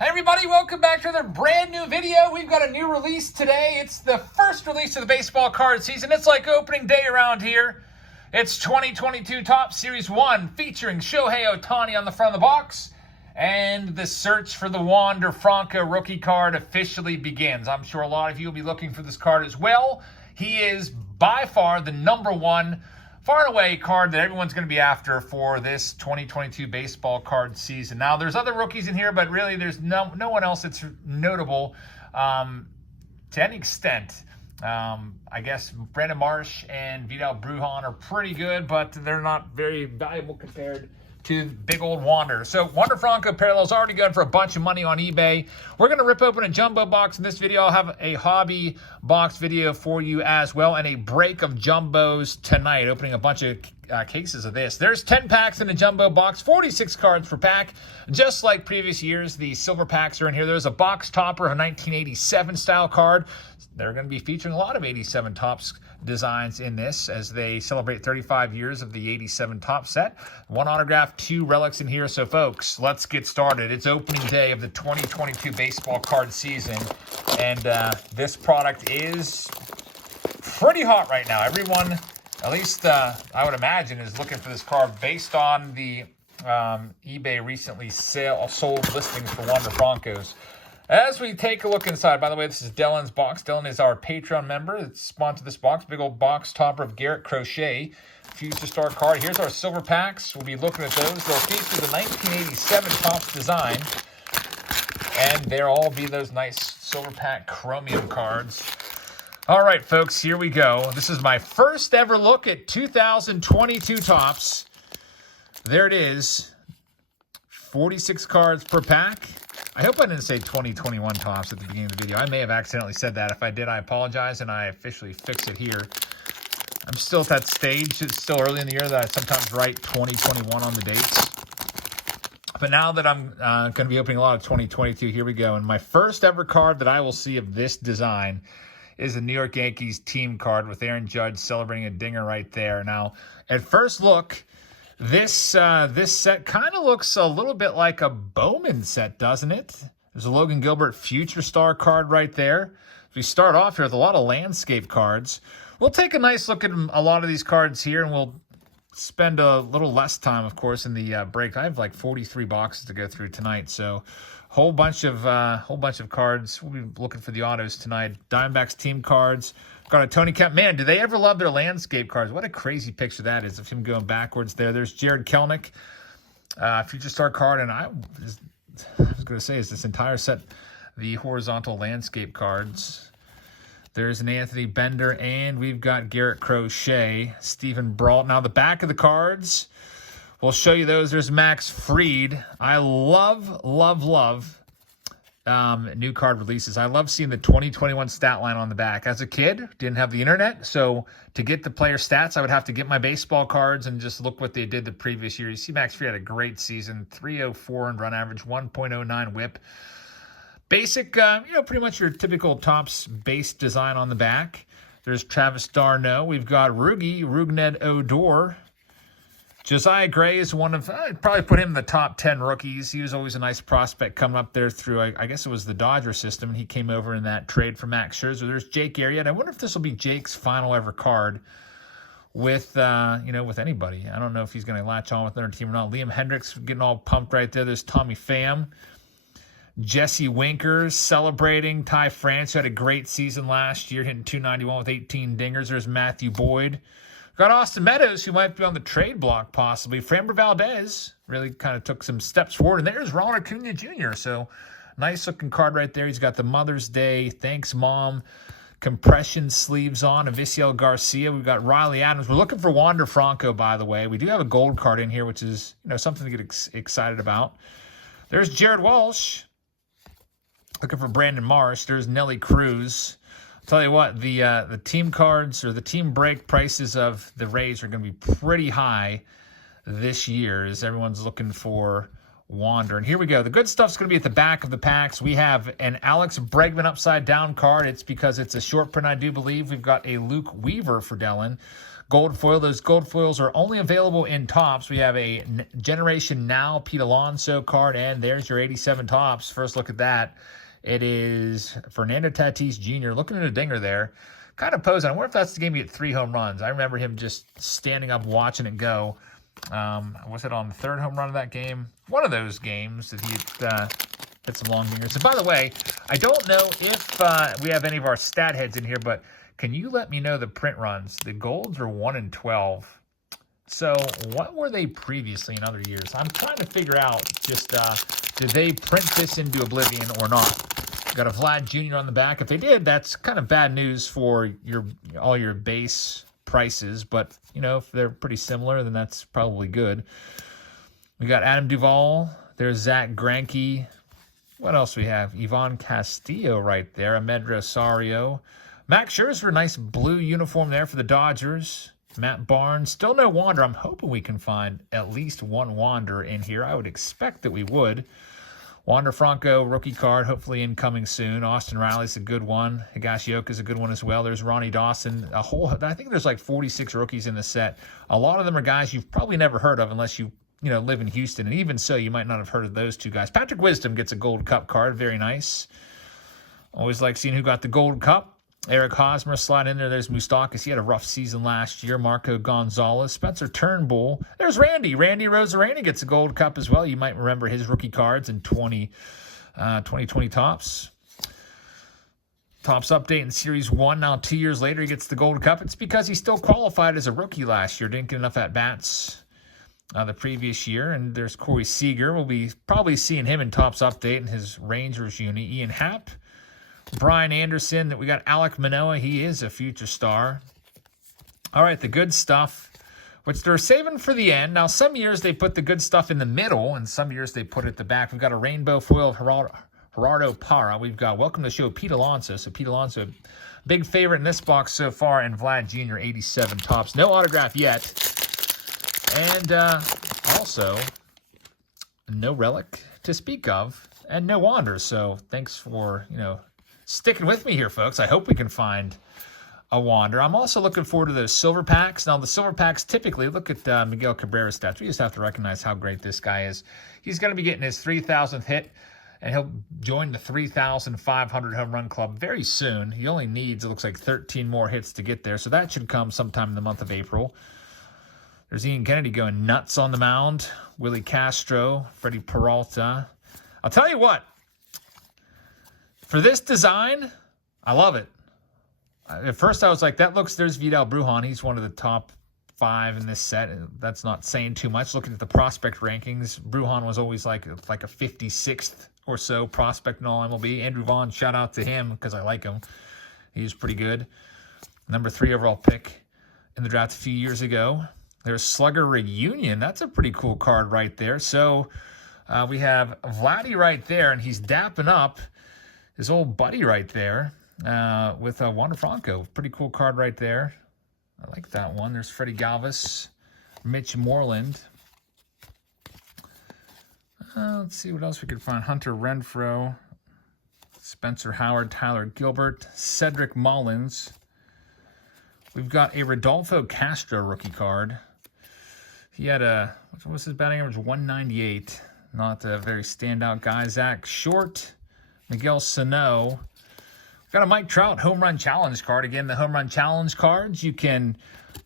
Hey everybody, welcome back to another brand new video. We've got a new release today. It's the first release of the baseball card season. It's like opening day around here. It's 2022 Topps Series 1 featuring Shohei Ohtani on the front of the box. And the search for the Wander Franco rookie card officially begins. I'm sure a lot of you will be looking for this card as well. He is by far the number one, far and away card that everyone's going to be after for this 2022 baseball card season. Now, there's other rookies in here, but really there's no one else that's notable to any extent. I guess Brandon Marsh and Vidal Brujan are pretty good, but they're not very valuable compared to big old Wander. So Wander Franco parallel's already going for a bunch of money on eBay. We're going to rip open a jumbo box in this video. I'll have a hobby box video for you as well, and a break of jumbos tonight, opening a bunch of cases of this. There's 10 packs in a jumbo box, 46 cards per pack. Just like previous years, the silver packs are in here. There's a box topper of a 1987 style card. They're going to be featuring a lot of 87 Topps designs in this as they celebrate 35 years of the 87 Topps set. One autograph, 2 relics in here. So folks, let's get started. It's opening day of the 2022 baseball card season, and this product is pretty hot right now. Everyone, at least I would imagine, is looking for this card based on the eBay recently sold listings for Wander Francos. As we take a look inside, by the way, this is Dylan's box. Dylan is our Patreon member that's sponsored this box. Big old box topper of Garrett Crochet, Future Star card. Here's our silver packs. We'll be looking at those. They'll feature the 1987 Topps design, and they'll all be those nice silver pack chromium cards. All right, folks, here we go. This is my first ever look at 2022 Topps. There it is. 46 cards per pack. I hope I didn't say 2021 Topps at the beginning of the video. I may have accidentally said that. If I did, I apologize, and I officially fix it here. I'm still at that stage. It's still early in the year that I sometimes write 2021 on the dates. But now that I'm going to be opening a lot of 2022, here we go. And my first ever card that I will see of this design is the New York Yankees team card with Aaron Judge celebrating a dinger right there. Now, at first look, this set kind of looks a little bit like a Bowman set, doesn't it? There's a Logan Gilbert Future Star card right there. We start off here with a lot of landscape cards. We'll take a nice look at a lot of these cards here, and we'll spend a little less time, of course, in the break. I have like 43 boxes to go through tonight, so whole bunch of cards. We'll be looking for the autos tonight. Diamondbacks team cards. Got a Tony Kemp. Man, do they ever love their landscape cards? What a crazy picture that is of him going backwards there. There's Jared Kelenic, Future Star card. And I was going to say, is this entire set the horizontal landscape cards? There's an Anthony Bender, and we've got Garrett Crochet, Stephen Brault. Now, the back of the cards, we'll show you those. There's Max Fried. I love new card releases. I love seeing the 2021 stat line on the back. As a kid, didn't have the internet, so to get the player stats, I would have to get my baseball cards and just look what they did the previous year. You see Max Fried had a great season, 304 in run average, 1.09 whip. Basic, pretty much your typical Topps base design on the back. There's Travis d'Arnaud. We've got Rougned Odor. Josiah Gray is one of, I'd probably put him in the top 10 rookies. He was always a nice prospect coming up there through, I guess it was the Dodger system, and he came over in that trade for Max Scherzer. There's Jake Arrieta. I wonder if this will be Jake's final ever card with, with anybody. I don't know if he's going to latch on with another team or not. Liam Hendricks getting all pumped right there. There's Tommy Pham. Jesse Winker celebrating. Ty France, who had a great season last year, hitting .291 with 18 dingers. There's Matthew Boyd. Got Austin Meadows, who might be on the trade block possibly. Framber Valdez really kind of took some steps forward. And there's Ronald Acuna Jr. So nice looking card right there. He's got the Mother's Day, thanks mom, compression sleeves on. Avisail Garcia. We've got Riley Adams. We're looking for Wander Franco, by the way. We do have a gold card in here, which is something to get excited about. There's Jared Walsh. Looking for Brandon Marsh. There's Nelly Cruz. Tell you what, the team cards or the team break prices of the Rays are going to be pretty high this year as everyone's looking for Wander. And here we go. The good stuff's going to be at the back of the packs. We have an Alex Bregman upside down card. It's because it's a short print, I do believe. We've got a Luke Weaver for Dellen. gold foil. Those gold foils are only available in Topps. We have a Generation Now Pete Alonso card, and there's your 87 Topps. First look at that. It is Fernando Tatis Jr. looking at a dinger there. Kind of posing. I wonder if that's the game he hit 3 home runs. I remember him just standing up watching it go. Was it on the 3rd home run of that game? One of those games that he hit some long dingers. And by the way, I don't know if we have any of our stat heads in here, but can you let me know the print runs? The golds are 1 in 12. So what were they previously in other years? I'm trying to figure out just did they print this into oblivion or not? Got a Vlad Jr. on the back. If they did, that's kind of bad news for all your base prices. But, you know, if they're pretty similar, then that's probably good. We got Adam Duvall. There's Zach Greinke. What else we have? Ivan Castillo right there. Ahmed Rosario. Max Scherzer, nice blue uniform there for the Dodgers. Matt Barnes. Still no Wander. I'm hoping we can find at least one Wander in here. I would expect that we would. Wander Franco, rookie card, hopefully incoming soon. Austin Riley's a good one. Higashioka's a good one as well. There's Ronnie Dawson. I think there's like 46 rookies in the set. A lot of them are guys you've probably never heard of unless you live in Houston. And even so, you might not have heard of those two guys. Patrick Wisdom gets a Gold Cup card. Very nice. Always like seeing who got the Gold Cup. Eric Hosmer slide in there. There's Moustakas. He had a rough season last year. Marco Gonzalez. Spencer Turnbull. There's Randy. Randy Rosarani gets a Gold Cup as well. You might remember his rookie cards in 2020 Topps. Topps update in Series 1. Now 2 years later, he gets the Gold Cup. It's because he still qualified as a rookie last year. Didn't get enough at-bats the previous year. And there's Corey Seager. We'll be probably seeing him in Topps update in his Rangers uni. Ian Happ. Brian Anderson. We got Alek Manoah. He is a future star. All right, the good stuff, which they're saving for the end. Now, some years they put the good stuff in the middle, and some years they put it at the back. We've got a rainbow foil of Gerardo Parra. We've got Welcome to the Show, Pete Alonso. So Pete Alonso, big favorite in this box so far, and Vlad Jr., 87 Topps. No autograph yet. And also, no relic to speak of, and no Wander. So thanks for, sticking with me here, folks. I hope we can find a Wander. I'm also looking forward to those silver packs. Now, the silver packs typically, look at Miguel Cabrera's stats. We just have to recognize how great this guy is. He's going to be getting his 3,000th hit, and he'll join the 3,500 home run club very soon. He only needs, it looks like, 13 more hits to get there, so that should come sometime in the month of April. There's Ian Kennedy going nuts on the mound. Willy Castro, Freddie Peralta. I'll tell you what. For this design, I love it. At first, I was like, there's Vidal Brujan. He's one of the top 5 in this set. That's not saying too much. Looking at the prospect rankings, Brujan was always like a 56th or so prospect in all MLB. Andrew Vaughn, shout out to him because I like him. He was pretty good. Number 3 overall pick in the draft a few years ago. There's Slugger Reunion. That's a pretty cool card right there. So we have Vladdy right there, and he's dapping up his old buddy right there with Wander Franco. Pretty cool card right there. I like that one. There's Freddie Galvis, Mitch Moreland. Let's see what else we could find. Hunter Renfroe, Spencer Howard, Tyler Gilbert, Cedric Mullins. We've got a Rodolfo Castro rookie card. He had what was his batting average? 198. Not a very standout guy. Zach Short, Miguel Sano. We've got a Mike Trout home run challenge card. Again, the home run challenge cards, you can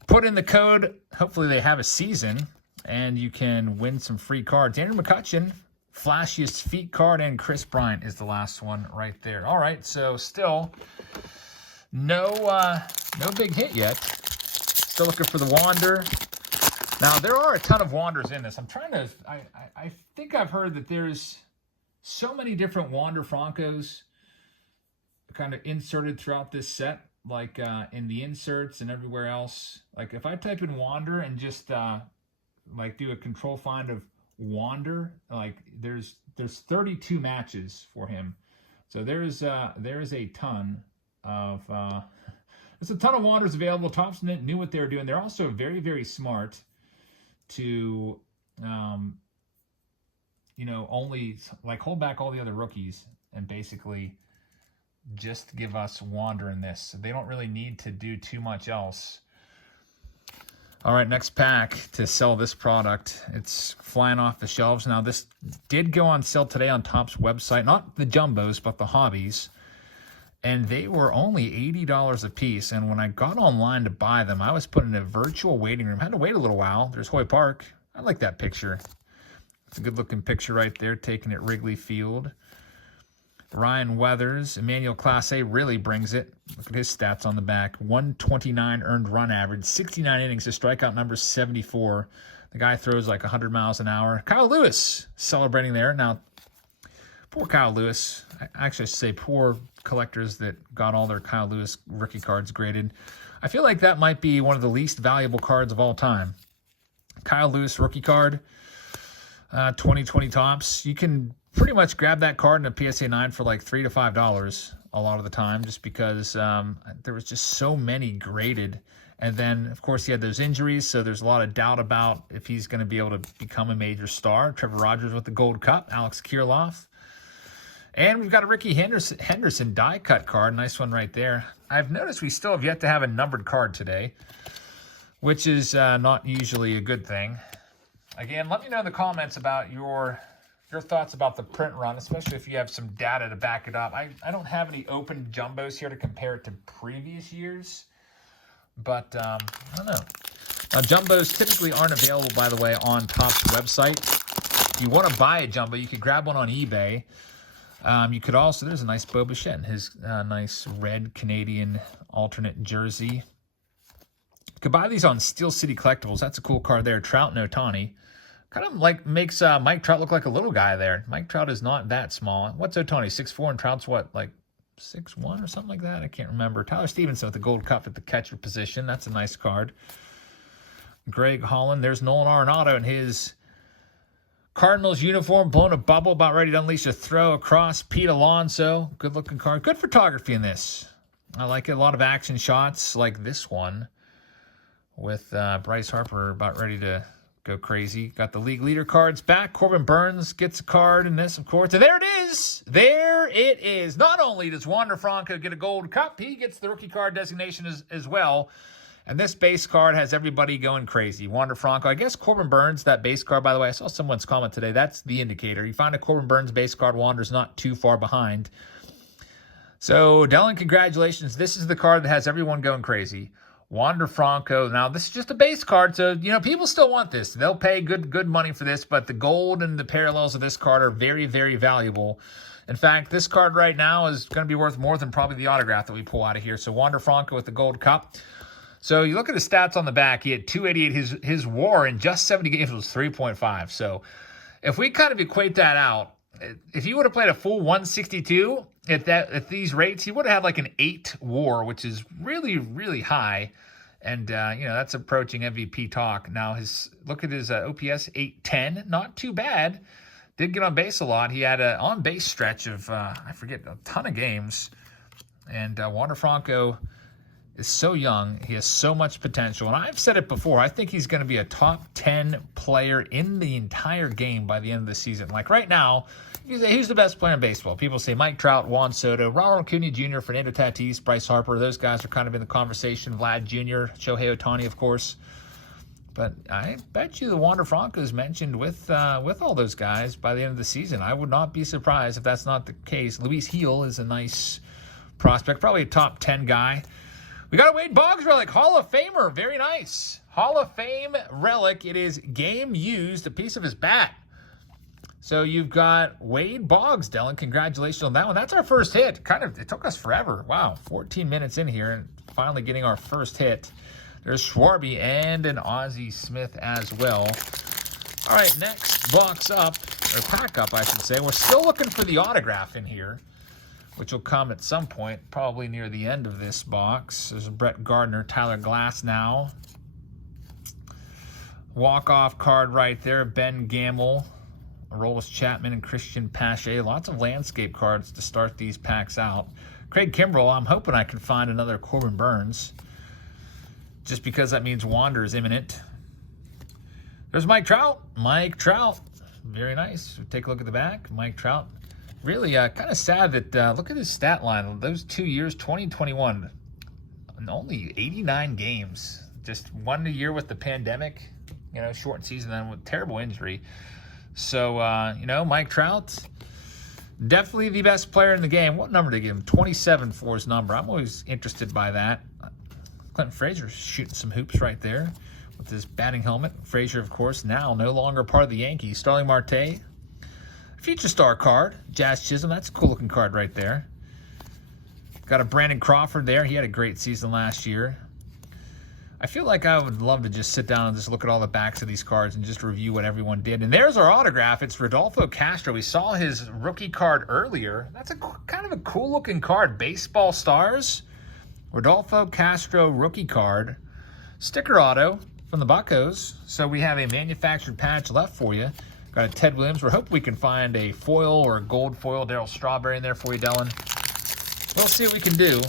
put in the code. Hopefully they have a season, and you can win some free cards. Andrew McCutchen, flashiest feet card, and Chris Bryant is the last one right there. All right, so still no big hit yet. Still looking for the Wander. Now, there are a ton of Wanders in this. I'm trying to, I think I've heard that there's so many different Wander Francos kind of inserted throughout this set, like in the inserts and everywhere else. Like if I type in Wander and just like do a control find of Wander, like there's 32 matches for him. So there is a ton of there's a ton of Wanders available. Topps knew what they were doing. They're also very, very smart to only like hold back all the other rookies and basically just give us Wander in this. So they don't really need to do too much else. All right, next pack to sell this product. It's flying off the shelves. Now, this did go on sale today on Topps website. Not the jumbos, but the hobbies. And they were only $80 a piece. And when I got online to buy them, I was put in a virtual waiting room. I had to wait a little while. There's Hoy Park. I like that picture. It's a good-looking picture right there, taken at Wrigley Field. Ryan Weathers, Emmanuel Clase really brings it. Look at his stats on the back. 129 earned run average, 69 innings. His strikeout number is 74. The guy throws like 100 miles an hour. Kyle Lewis celebrating there. Now, poor Kyle Lewis. I actually should say poor collectors that got all their Kyle Lewis rookie cards graded. I feel like that might be one of the least valuable cards of all time. Kyle Lewis rookie card, 2020 Topps. You can pretty much grab that card in a PSA 9 for like $3 to $5 a lot of the time, just because there was just so many graded. And then, of course, he had those injuries, so there's a lot of doubt about if he's going to be able to become a major star. Trevor Rogers with the Gold Cup, Alex Kirilloff. And we've got a Ricky Henderson die cut card. Nice one right there. I've noticed we still have yet to have a numbered card today, which is not usually a good thing. Again, let me know in the comments about your thoughts about the print run, especially if you have some data to back it up. I don't have any open jumbos here to compare it to previous years, but I don't know. Now, jumbos typically aren't available, by the way, on Topps website. If you want to buy a jumbo, you could grab one on eBay. You could also, there's a nice Bo Bichette in his nice red Canadian alternate jersey. You could buy these on Steel City Collectibles. That's a cool card there. Trout and Ohtani. Kind of like makes Mike Trout look like a little guy there. Mike Trout is not that small. What's Ohtani, 6'4", and Trout's what, like 6'1" or something like that? I can't remember. Tyler Stevenson with the Gold Cup at the catcher position. That's a nice card. Greg Holland. There's Nolan Arenado in his Cardinals uniform, blowing a bubble, about ready to unleash a throw across. Pete Alonso. Good-looking card. Good photography in this. I like it. A lot of action shots like this one with Bryce Harper about ready to go crazy. Got the league leader cards back. Corbin Burns gets a card in this, of course. And there it is. There it is. Not only does Wander Franco get a Gold Cup, he gets the rookie card designation as well. And this base card has everybody going crazy. Wander Franco. I guess Corbin Burns, that base card, by the way, I saw someone's comment today. That's the indicator. You find a Corbin Burns base card, Wander's not too far behind. So, Dylan, congratulations. This is the card that has everyone going crazy. Wander Franco. Now, this is just a base card, so, you know, people still want this. They'll pay good money for this, but the gold and the parallels of this card are very, very valuable. In fact, this card right now is going to be worth more than probably the autograph that we pull out of here. So, Wander Franco with the Gold Cup. So, you look at his stats on the back. He had 288. His WAR in just 70 games was 3.5. So, if we kind of equate that out, if he would have played a full 162 at these rates, he would have had like an 8 WAR, which is really, really high. And, you know, that's approaching MVP talk. Now, look at his OPS, 810. Not too bad. Did get on base a lot. He had an on-base stretch of, I forget, a ton of games. And Wander Franco is so young. He has so much potential. And I've said it before. I think he's going to be a top 10 player in the entire game by the end of the season. Like right now, who's the best player in baseball? People say Mike Trout, Juan Soto, Ronald Acuna Jr., Fernando Tatis, Bryce Harper. Those guys are kind of in the conversation. Vlad Jr., Shohei Ohtani, of course. But I bet you the Wander Franco is mentioned with all those guys by the end of the season. I would not be surprised if that's not the case. Luis Gil is a nice prospect, probably a top 10 guy. We got a Wade Boggs relic, Hall of Famer. Very nice. Hall of Fame relic. It is game used, a piece of his bat. So you've got Wade Boggs, Dylan. Congratulations on that one. That's our first hit. It took us forever. Wow, 14 minutes in here and finally getting our first hit. There's Schwarby and an Ozzie Smith as well. All right, next box up, or pack up, I should say. We're still looking for the autograph in here, which will come at some point, probably near the end of this box. There's a Brett Gardner, Tyler Glass now. Walk-off card right there, Ben Gamble, Aroldis Chapman, and Christian Pache. Lots of landscape cards to start these packs out. Craig Kimbrell, I'm hoping I can find another Corbin Burns, just because that means Wander is imminent. There's Mike Trout. Mike Trout, very nice. Take a look at the back. Mike Trout. Really kind of sad that, look at his stat line. Those 2 years, 2021, only 89 games. just one year with the pandemic, shortened season, then with terrible injury. So, Mike Trout, definitely the best player in the game. What number did they give him? 27 for his number. I'm always interested by that. Clinton Fraser shooting some hoops right there with his batting helmet. Fraser, of course, now no longer part of the Yankees. Starling Marte, future star card. Jazz Chisholm, that's a cool-looking card right there. Got a Brandon Crawford there. He had a great season last year. I feel like I would love to just sit down and just look at all the backs of these cards and just review what everyone did. And there's our autograph. It's Rodolfo Castro. We saw his rookie card earlier. That's a kind of a cool-looking card. Baseball Stars. Rodolfo Castro rookie card. Sticker auto from the Buccos. So we have a manufactured patch left for you. Got a Ted Williams. We're hoping we can find a foil or a gold foil Darryl Strawberry in there for you, Dylan. We'll see what we can do.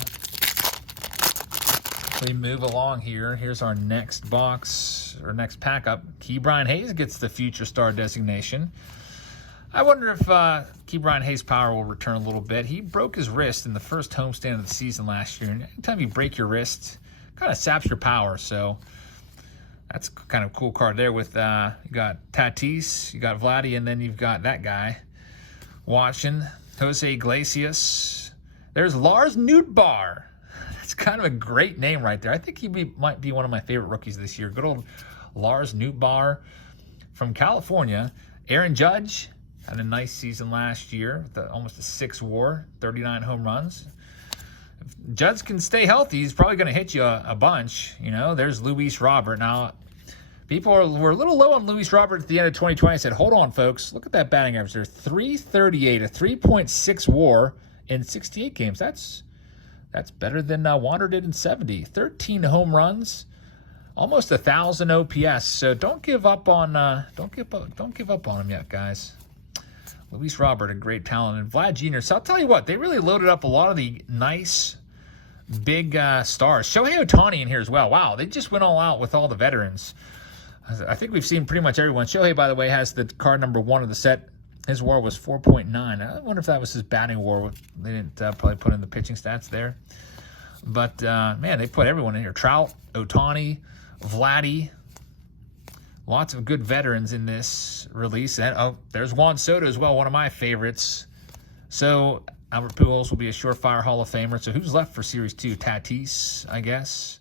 We move along here. Here's our next box, or next pack up. Ke'Bryan Hayes gets the future star designation. I wonder if Ke'Bryan Hayes' power will return a little bit. He broke his wrist in the first homestand of the season last year. And anytime you break your wrist, it kind of saps your power. So that's kind of a cool card there with, you got Tatis, you got Vladdy, and then you've got that guy watching, Jose Iglesias. There's Lars Nootbaar. It's kind of a great name right there. I think he might be one of my favorite rookies this year. Good old Lars Nootbaar from California. Aaron Judge had a nice season last year, with almost a 6 WAR, 39 home runs. If Judge can stay healthy, he's probably going to hit you a bunch. There's Louise Robert. Now, people were a little low on Louise Robert at the end of 2020. I said, hold on, folks. Look at that batting average there. 338, a 3.6 WAR in 68 games. That's better than Wander did in 70. 13 home runs, almost 1,000 OPS. So don't give up on don't give up on him yet, guys. Louise Robert, a great talent, and Vlad Jr. So I'll tell you what, they really loaded up a lot of the nice big stars. Shohei Ohtani in here as well. Wow, they just went all out with all the veterans. I think we've seen pretty much everyone. Shohei, by the way, has the card number 1 of the set. His WAR was 4.9. I wonder if that was his batting WAR. They didn't probably put in the pitching stats there. But, man, they put everyone in here. Trout, Ohtani, Vladdy. Lots of good veterans in this release. And, there's Juan Soto as well, one of my favorites. So Albert Pujols will be a surefire Hall of Famer. So who's left for Series 2? Tatis, I guess.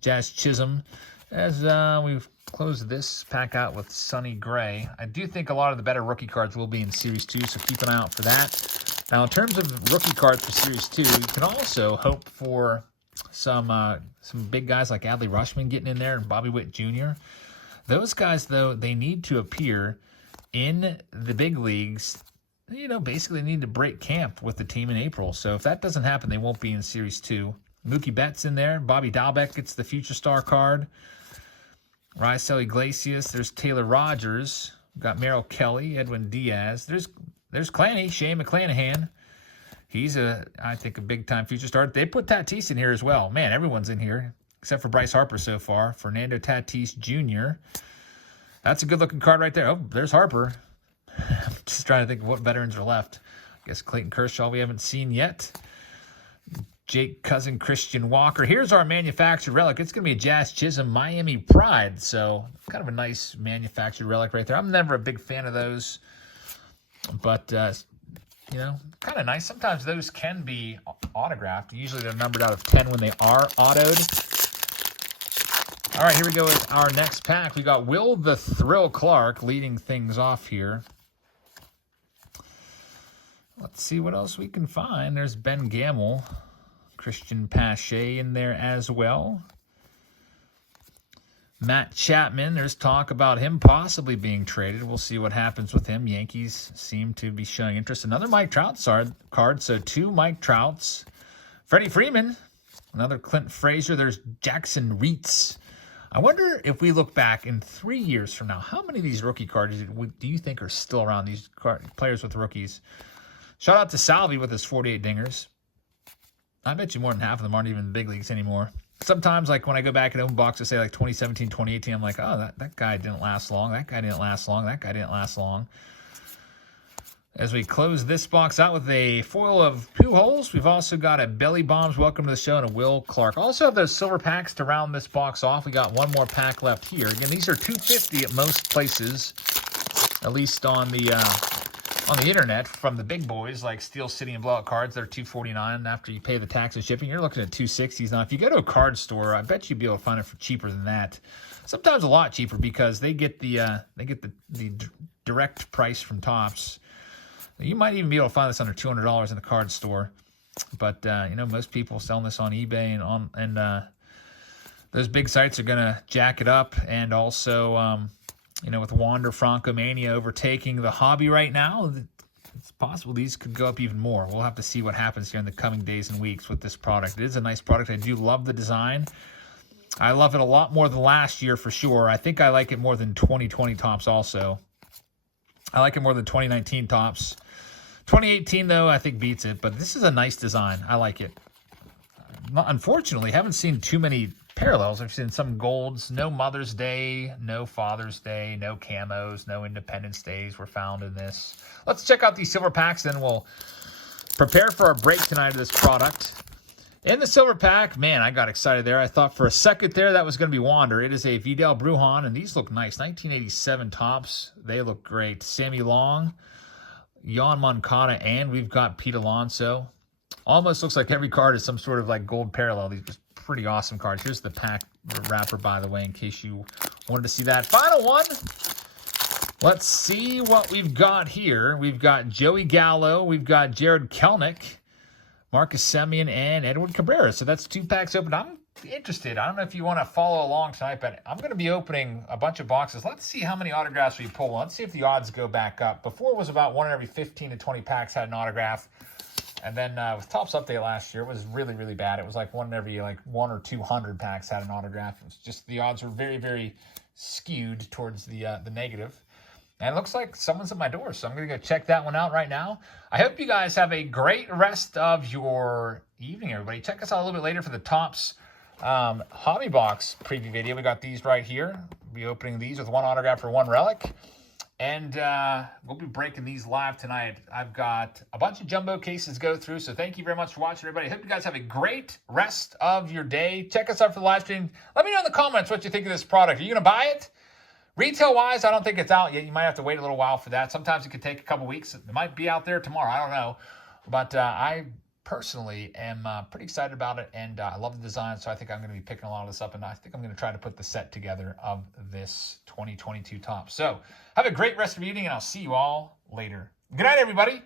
Jazz Chisholm. As we've closed this pack out with Sonny Gray. I do think a lot of the better rookie cards will be in Series 2, so keep an eye out for that. Now, in terms of rookie cards for Series 2, you can also hope for some big guys like Adley Rutschman getting in there and Bobby Witt Jr. Those guys, though, they need to appear in the big leagues. Basically need to break camp with the team in April. So if that doesn't happen, they won't be in Series 2. Mookie Betts in there. Bobby Dalbec gets the future star card. Raisel Iglesias. There's Taylor Rogers. We've got Merrill Kelly, Edwin Diaz. There's Clanny, Shane McClanahan. He's I think a big-time future star. They put Tatis in here as well. Man, everyone's in here, except for Bryce Harper so far. Fernando Tatis Jr. That's a good-looking card right there. Oh, there's Harper. I'm just trying to think of what veterans are left. I guess Clayton Kershaw we haven't seen yet. Jake Cousin, Christian Walker. Here's our manufactured relic. It's going to be a Jazz Chisholm Miami Pride. So kind of a nice manufactured relic right there. I'm never a big fan of those. But, kind of nice. Sometimes those can be autographed. Usually they're numbered out of 10 when they are autoed. All right, here we go with our next pack. We got Will the Thrill Clark leading things off here. Let's see what else we can find. There's Ben Gamel. Christian Pache in there as well. Matt Chapman, there's talk about him possibly being traded. We'll see what happens with him. Yankees seem to be showing interest. Another Mike Trout card, so 2 Mike Trouts. Freddie Freeman, another Clint Fraser. There's Jackson Reitz. I wonder if we look back in 3 years from now, how many of these rookie cards do you think are still around, these players with rookies? Shout out to Salvi with his 48 dingers. I bet you more than half of them aren't even in the big leagues anymore. Sometimes, like when I go back and open box, I say like 2017, 2018, I'm like, oh, that guy didn't last long. That guy didn't last long. That guy didn't last long. As we close this box out with a foil of Pujols, we've also got a Belly Bombs, welcome to the show, and a Will Clark. Also have those silver packs to round this box off. We got one more pack left here. Again, these are $2.50 at most places, at least on the internet from the big boys like Steel City and Blowout Cards. They're $2.49 after you pay the tax and shipping. You're looking at $2.60s. Now, if you go to a card store, I bet you'd be able to find it for cheaper than that. Sometimes a lot cheaper because they get the direct price from Topps. You might even be able to find this under $200 in a card store, but you know, most people selling this on eBay and those big sites are gonna jack it up. And also, you know, with Wander Franco Mania overtaking the hobby right now, it's possible these could go up even more. We'll have to see what happens here in the coming days and weeks with this product. It is a nice product. I do love the design. I love it a lot more than last year for sure. I think I like it more than 2020 Topps also. I like it more than 2019 Topps. 2018, though, I think beats it, but this is a nice design. I like it. Unfortunately, haven't seen too many parallels. I've seen some golds. No Mother's Day, no Father's Day, no camos, no Independence Days were found in this. Let's check out these silver packs, then we'll prepare for our break tonight of this product. In the silver pack, man, I got excited there. I thought for a second there that was going to be Wander. It is a Vidal Brujan, and these look nice. 1987 Topps. They look great. Sammy Long, Yon Moncada, and we've got Pete Alonso. Almost looks like every card is some sort of like gold parallel. These are pretty awesome cards. Here's the pack wrapper, by the way, in case you wanted to see that. Final one. Let's see what we've got here. We've got Joey Gallo. We've got Jared Kelenic, Marcus Semien, and Edward Cabrera. So that's 2 packs open. I'm interested. I don't know if you want to follow along tonight, but I'm going to be opening a bunch of boxes. Let's see how many autographs we pull. Let's see if the odds go back up. Before it was about 1 in every 15 to 20 packs had an autograph. And then with Topps Update last year, it was really, really bad. It was like 1 in every 1 or 200 packs had an autograph. It was just the odds were very, very skewed towards the negative. And it looks like someone's at my door, so I'm going to go check that one out right now. I hope you guys have a great rest of your evening, everybody. Check us out a little bit later for the Topps Hobby Box preview video. We got these right here. We'll be opening these with 1 autograph for 1 relic. And we'll be breaking these live tonight. I've got a bunch of jumbo cases to go through, so thank you very much for watching, everybody. I hope you guys have a great rest of your day. Check us out for the live stream. Let me know in the comments what you think of this product. Are you going to buy it? Retail-wise, I don't think it's out yet. You might have to wait a little while for that. Sometimes it could take a couple weeks. It might be out there tomorrow. I don't know. But I personally am pretty excited about it, and I love the design, so I think I'm going to be picking a lot of this up, and I think I'm going to try to put the set together of this 2022 Topps. So have a great rest of your evening, and I'll see you all later. Good night, everybody.